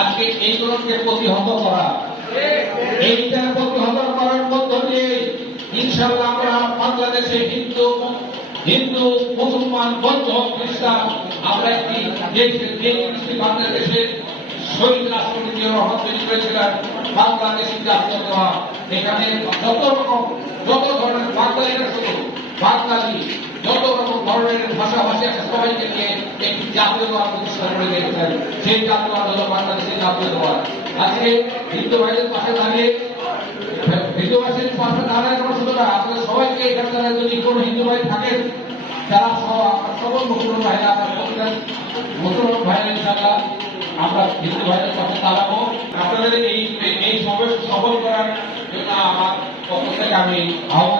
আজকে এইগুলোকে প্রতিহত করা। এইটা প্রতিহত করার মধ্য দিয়ে ইনশাল্লাহ আমরা বাংলাদেশে হিন্দু হিন্দু, মুসলমান, বৌদ্ধ, খ্রিস্টান, আমরা একটি দেশে বাংলাদেশের শহীদ রাষ্ট্রপতি রহমান করেছিলেন বাংলাদেশি জাতীয়তা এখানে যত রকম যত ধরনের বাঙালিরা শুধু বাঙালি যত রকম ধরনের ভাষাভাষী আছে সবাইকে নিয়ে একটি জাতীয়তা প্রতিষ্ঠা করে দিয়েছেন সেই জাতীয়তা হলো বাংলাদেশের জাতীয়তা আজকে হিন্দু ভাইদের পাশে দাঁড়িয়ে হিন্দুবাসীর পাশে দাঁড়ায় কোনো না আপনাদের সবাইকে এখানকার যদি কোনো হিন্দু ভাই থাকেন আপনার সকল মুসলমান ভাইরা আপনার বলছেন মুসলমান ভাইরা ইনশাআল্লাহ আমরা হিন্দু ভাইদের পাশে দাঁড়াবো। আপনাদের এই, এই- সমাবেশ সফল করার জন্য আমার পক্ষ থেকে আমি আহ্বান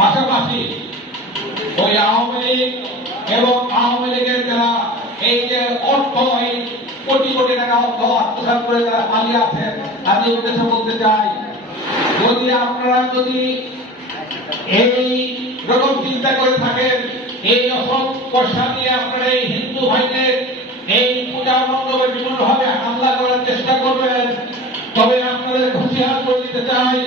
পাশাপাশি ওই আওয়ামী লীগ এবং আওয়ামী লীগের যারা এই যে অর্থ, এই কোটি কোটি টাকা অর্থ আত্মসাৎ করে যারা পালিয়ে আছেন আমি উদ্দেশ্যে বলতে চাই, যদি আপনারা যদি এই রকম চিন্তা করে থাকেন, এই অসৎ পয়সা দিয়ে আপনারা এই হিন্দু ভাইদের এই পূজা মণ্ডপে বিভিন্নভাবে হামলা করার চেষ্টা করবেন, তবে আপনাদের হুঁশিয়ার করে দিতে চাই,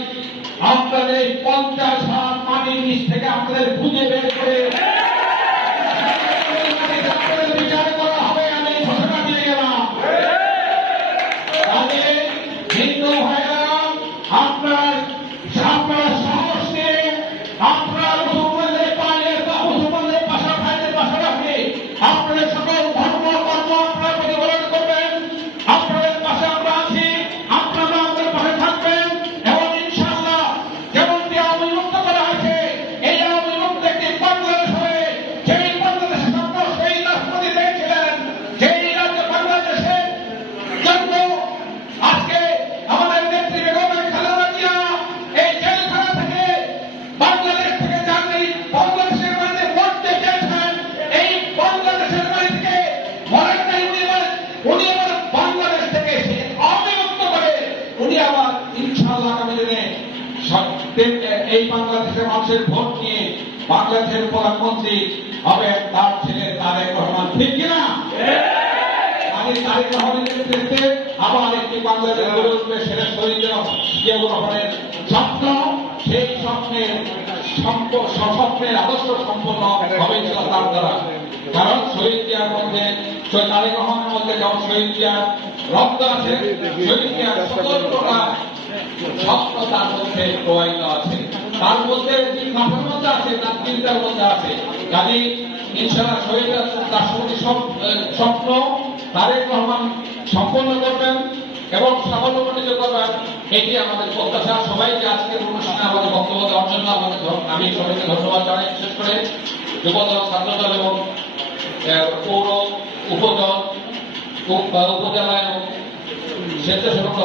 আপনাদের এই পঞ্চাশ হাত মাটির নিচ থেকে আপনাদের খুঁজে বের করে আপনাদের এই বাংলাদেশের মানুষের ভোট নিয়ে বাংলাদেশের প্রধানমন্ত্রী হবে তার ছেলে তারেক রহমান। ঠিক কিনা? আমি তারেক রহমানের নেতৃত্বে আবার একটি বাংলাদেশ গড়ে উঠবে সেটা শহীদ জিয়াউর রহমানের স্বপ্ন। সেই স্বপ্নের আদর্শ সম্পন্ন হবে তার দ্বারা। কারণ শহীদ জিয়ার মধ্যে তারেক রহমানের মধ্যে যেমন শহীদ জিয়ার রক্ত আছে শহীদ জিয়ার সকল প্রকার স্বপ্ন তার মধ্যে প্রবাহিত আছে। তার মধ্যে যে মাথার মধ্যে আছে, তার চিন্তার মধ্যে আছে। কাজে ইনশাআল্লাহ শহীদ রাষ্ট্রপতি স্বপ্ন, তারেক রহমান সম্পন্ন করবেন এবং সাফল্যমণ্ডিত করবেন। এটি আমাদের প্রত্যাশা। সবাইকে আজকের অনুষ্ঠানে আমাদের বক্তব্য দেওয়ার জন্য আমাদের আমি সবাইকে ধন্যবাদ জানাই, বিশেষ করে যুবদল, ছাত্রদল এবং পৌর, উপদল, উপ- উপজেলা এবং স্বেচ্ছাসেবক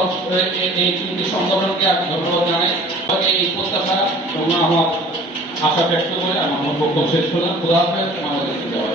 এই সংগঠনকে আমি ধন্যবাদ এই প্রত্যাশা আমার আশা ব্যক্ত আমার বক্তব্য শেষ করলাম খুদা আমাদেরকে দেওয়া